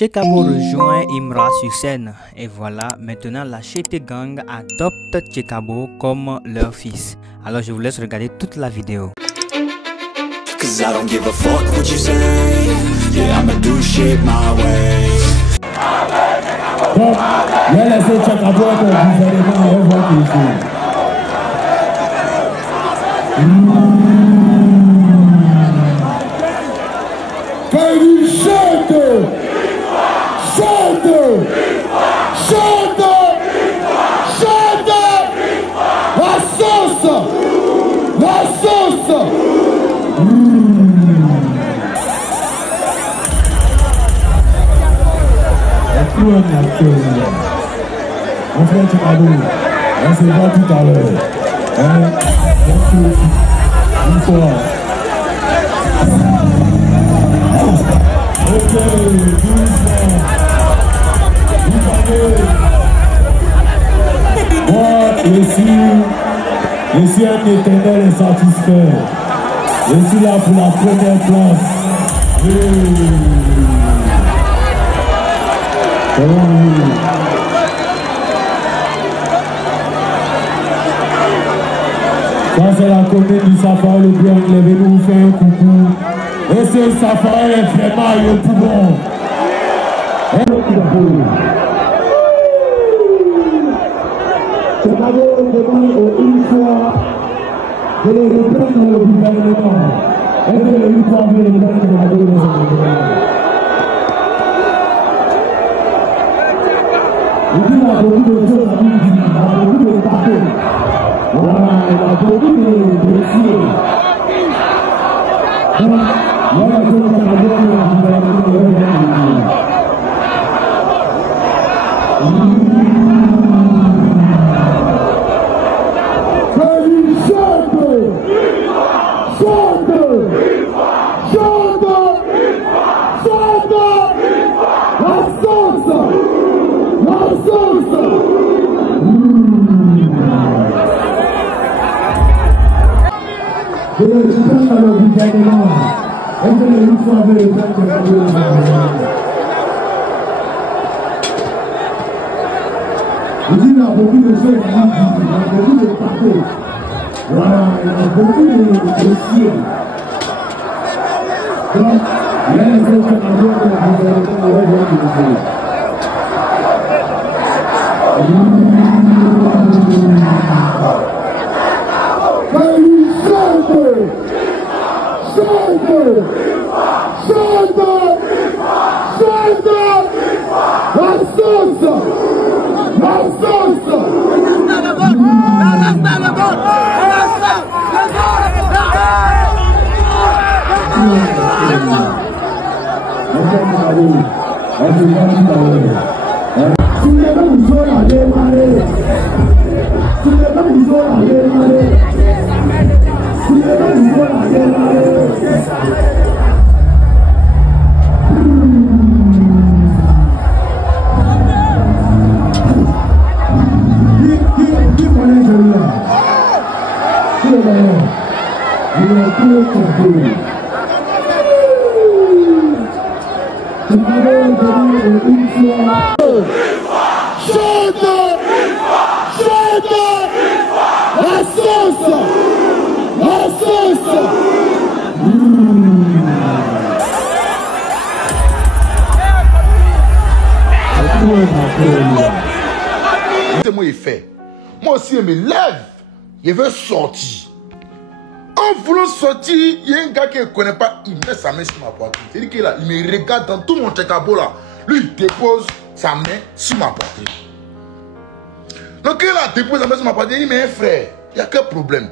Tchekabo rejoint Imra sur scène et voilà, maintenant la Chété Gang adopte Tchekabo comme leur fils. Alors je vous laisse regarder toute la vidéo. Cause I don't give a fuck what you say. Yeah, I'ma do shit my way. Bon, mais laissez Tchekabo pour vous allez voir, on va voir qu'il fait. Quand il chante, chante, chante, chante, la sauce, la sauce. Mon frère Tchekabo, on se voit tout à l'heure. Une fois. Ok, doucement. Vous savez. Moi, je suis un éternel et satisfait. Je suis là pour la première place. Ça c'est la commune du Safari le bien, levez-nous vous faire un coucou. Et ce Safari est vraiment le plus bon. Tchekabo demande une fois de les reprendre le gouvernement. Et de une fois de les reprendre le gouvernement. Il dit a beaucoup de choses à nous dire, il a beaucoup de papiers. Voilà, il a beaucoup de dossiers. Donc, il y a la chose à dire que vous avez je pense à le gouvernement. Est-ce que les gens avaient le temps de faire le gouvernement? Je dis, il y a beaucoup de choses à dire, il y a beaucoup de papiers. Voilà, il y a beaucoup de dossiers. Donc, il y a les choses à dire que le gouvernement aurait dû faire. Moi, il fait. Moi aussi, je me lève. Je veux sortir. En voulant sortir, il y a un gars qui ne connaît pas. Il met sa main sur ma poitrine. C'est-à-dire qu'il il me regarde dans tout mon Tchekabo là. Lui, il dépose sa main sur ma poitrine. Donc, il dépose sa main sur ma poitrine. Il me dit, frère, il y a quel problème?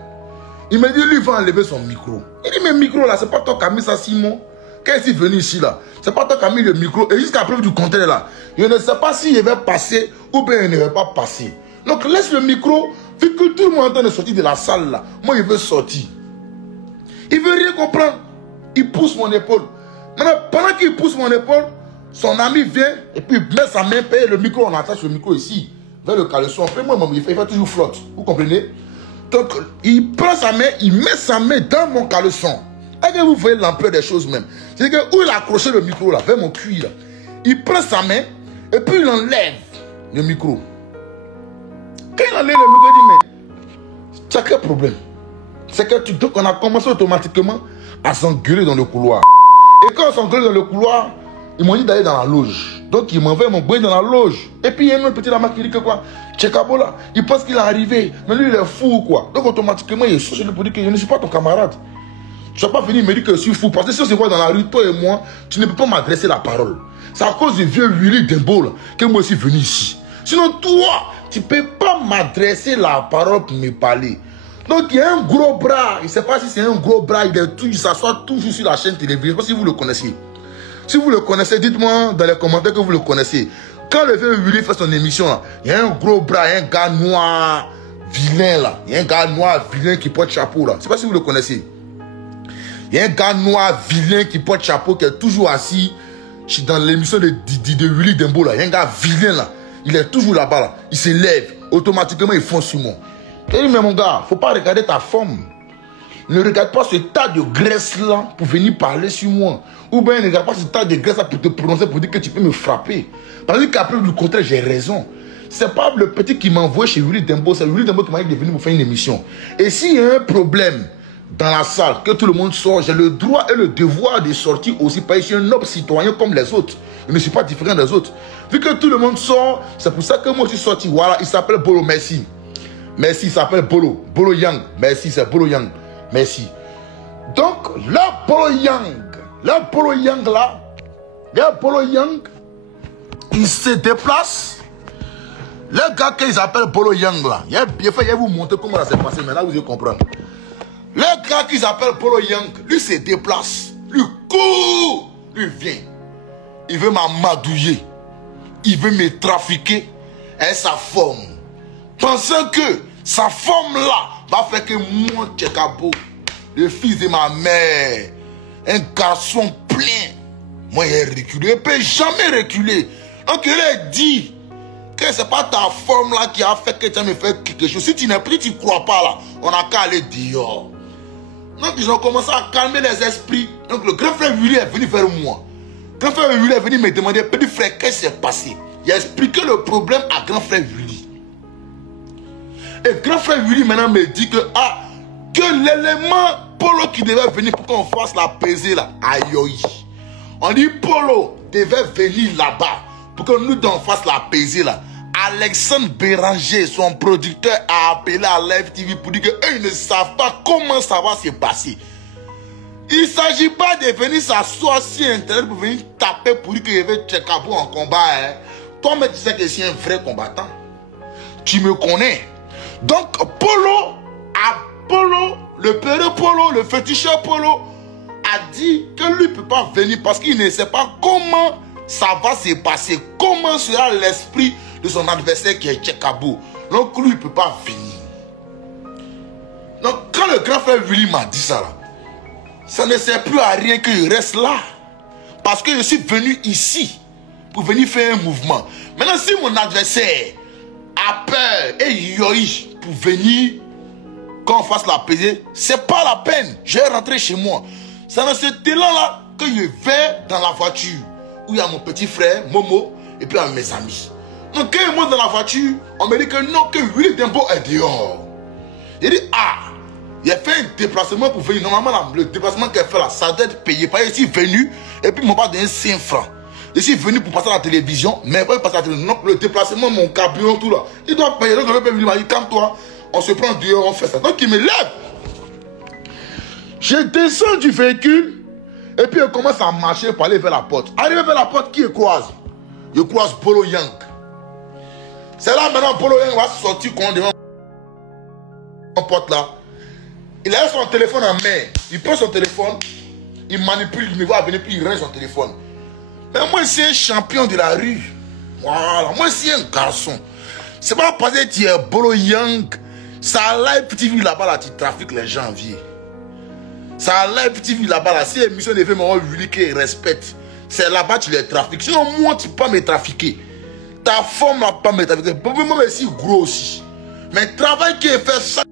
Il me dit, lui, il va enlever son micro. Il dit, mais le micro là, c'est pas toi qui as mis ça, Simon. Quand il est venu ici là, c'est pas toi qui as mis le micro. Et jusqu'à preuve du contraire là, je ne sais pas s'il va passer ou bien il ne va pas passer. Donc laisse le micro, vu que tout le monde est en train de sortir de la salle là. Moi, il veut sortir. Il veut rien comprendre. Il pousse mon épaule. Maintenant, pendant qu'il pousse mon épaule, son ami vient et puis il met sa main, paye le micro, on attache le micro ici, vers le caleçon. Après, moi, il fait toujours flotte. Vous comprenez? Donc, il prend sa main, il met sa main dans mon caleçon. Et que vous voyez l'ampleur des choses même. C'est-à-dire que où il a accroché le micro là, vers mon cuir là. Il prend sa main et puis il enlève le micro. Quand il enlève le micro, il dit mais tu as quel problème? C'est que donc on a commencé automatiquement à s'engueuler dans le couloir. Et quand on s'engueule dans le couloir, ils m'ont dit d'aller dans la loge. Donc ils m'envoient mon bruit dans la loge. Et puis il y a un autre petit là-bas qui dit que quoi? Tchekabo là, il pense qu'il est arrivé. Mais lui il est fou ou quoi? Donc automatiquement il est sorti pour dire que je ne suis pas ton camarade. Tu ne vas pas venir me dire que je suis fou. Parce que si on se voit dans la rue, toi et moi, tu ne peux pas m'adresser la parole. C'est à cause du vieux Willy Dembo que moi aussi venu ici. Sinon toi, tu ne peux pas m'adresser la parole pour me parler. Donc il y a un gros bras. Je ne sais pas si c'est un gros bras. Il s'assoit toujours sur la chaîne télévision. Je ne sais pas si vous le connaissez. Si vous le connaissez, dites-moi dans les commentaires que vous le connaissez. Quand le vieux Willy fait son émission, là, il y a un gros bras, il y a un gars noir vilain là. Il y a un gars noir vilain qui porte chapeau là. Je ne sais pas si vous le connaissez. Il y a un gars noir vilain qui porte chapeau qui est toujours assis dans l'émission de Willy Dembo là. Il y a un gars vilain là. Il est toujours là-bas là. Il se lève. Automatiquement il fonce sur moi. Il dit mais mon gars, faut pas regarder ta forme. Ne regarde pas ce tas de graisse là pour venir parler sur moi. Ou bien ne regarde pas ce tas de graisse là pour te prononcer pour dire que tu peux me frapper. Parce qu'après du contraire j'ai raison. C'est pas le petit qui m'envoie chez Willy Dembo. C'est Willy Dembo qui m'a dit de venir pour faire une émission. Et s'il y a un problème dans la salle, que tout le monde sort, j'ai le droit et le devoir de sortir aussi parce que je suis un noble citoyen comme les autres. Je ne suis pas différent des autres. Vu que tout le monde sort, c'est pour ça que moi je suis sorti. Voilà, il s'appelle Bolo, merci. Merci, il s'appelle Bolo. Bolo Yang. Merci, c'est Bolo Yang. Merci. Donc, le Bolo Yang là, il se déplace. Le gars qu'ils appellent Bolo Yang là, il a bien fait, il va vous montrer comment ça s'est passé. Maintenant, vous allez comprendre. Le gars qu'ils appellent Bolo Yang, lui se déplace. Lui court. Lui vient. Il veut m'amadouiller. Il veut me trafiquer avec sa forme. Pensant que sa forme là va faire que moi, Tchekabo, le fils de ma mère, un garçon plein, moi il est reculé. Il ne peut jamais reculer. Donc il a dit que ce n'est pas ta forme là qui a fait que tu as me fait quelque chose. Si tu n'es plus, tu ne crois pas là, on n'a qu'à aller dehors. Donc ils ont commencé à calmer les esprits. Donc le grand frère Willy est venu vers moi. Le grand frère Willy est venu me demander, petit frère, qu'est-ce qui s'est passé? Il a expliqué le problème à grand frère Willy. Et grand frère Willy maintenant me dit que, que l'élément Polo qui devait venir pour qu'on fasse la pesée là, aïe. On dit Polo devait venir là-bas pour que nous on fasse la pesée là. Alexandre Béranger, son producteur, a appelé à Live TV pour dire qu'ils ne savent pas comment ça va se passer. Il ne s'agit pas de venir s'asseoir sur Internet pour venir taper pour dire que je vais Tchekabo en combat. Hein. Toi, mais tu sais que je suis un vrai combattant. Tu me connais. Donc, Polo, le père Polo, le féticheur Polo, a dit que lui ne peut pas venir parce qu'il ne sait pas comment ça va se passer. Comment sera l'esprit de son adversaire qui est Tchekabo. Donc, lui ne peut pas venir. Donc, quand le grand frère Willy m'a dit ça, là, ça ne sert plus à rien qu'il reste là. Parce que je suis venu ici pour venir faire un mouvement. Maintenant, si mon adversaire a peur et yoï pour venir, quand on fasse la pesée, c'est pas la peine. Je vais rentrer chez moi. C'est dans cet élan-là que je vais dans la voiture où il y a mon petit frère, Momo, et puis mes amis. Donc, quand je monte dans la voiture, on me dit que non, que Willy Dembo est dehors. Il dit, il a fait un déplacement pour venir. Normalement, là, le déplacement qu'il a fait là, ça doit être payé. Parce que je suis venu et puis il m'a pas donné 5 francs. Je suis venu pour passer à la télévision, mais pas passer à la télévision. Donc, le déplacement, mon camion, tout là, il doit payer. Donc, le père lui m'a dit, calme-toi, on se prend dehors, on fait ça. Donc, il me lève. Je descends du véhicule et puis je commence à marcher pour aller vers la porte. Arrivé vers la porte, qui je croise? Je croise Bolo Yang. C'est là maintenant, Bolo Yang va sortir quand on devant la porte là. Il a son téléphone en main. Il prend son téléphone, il manipule, il me voit venir, puis il range son téléphone. Mais moi, c'est un champion de la rue. Voilà, moi, c'est un garçon. C'est pas parce que tu es Bolo Yang. Ça a Live TV là-bas, là, tu trafiques les gens, vieux. Ça a Live TV là-bas, là, si l'émission de film, Willy qui respecte, c'est là-bas tu les trafiques. Sinon, moi, tu ne peux pas me trafiquer. Ta forme n'a pas me trafiquer. Moi, je suis gros aussi. Mais le travail qui est fait, ça.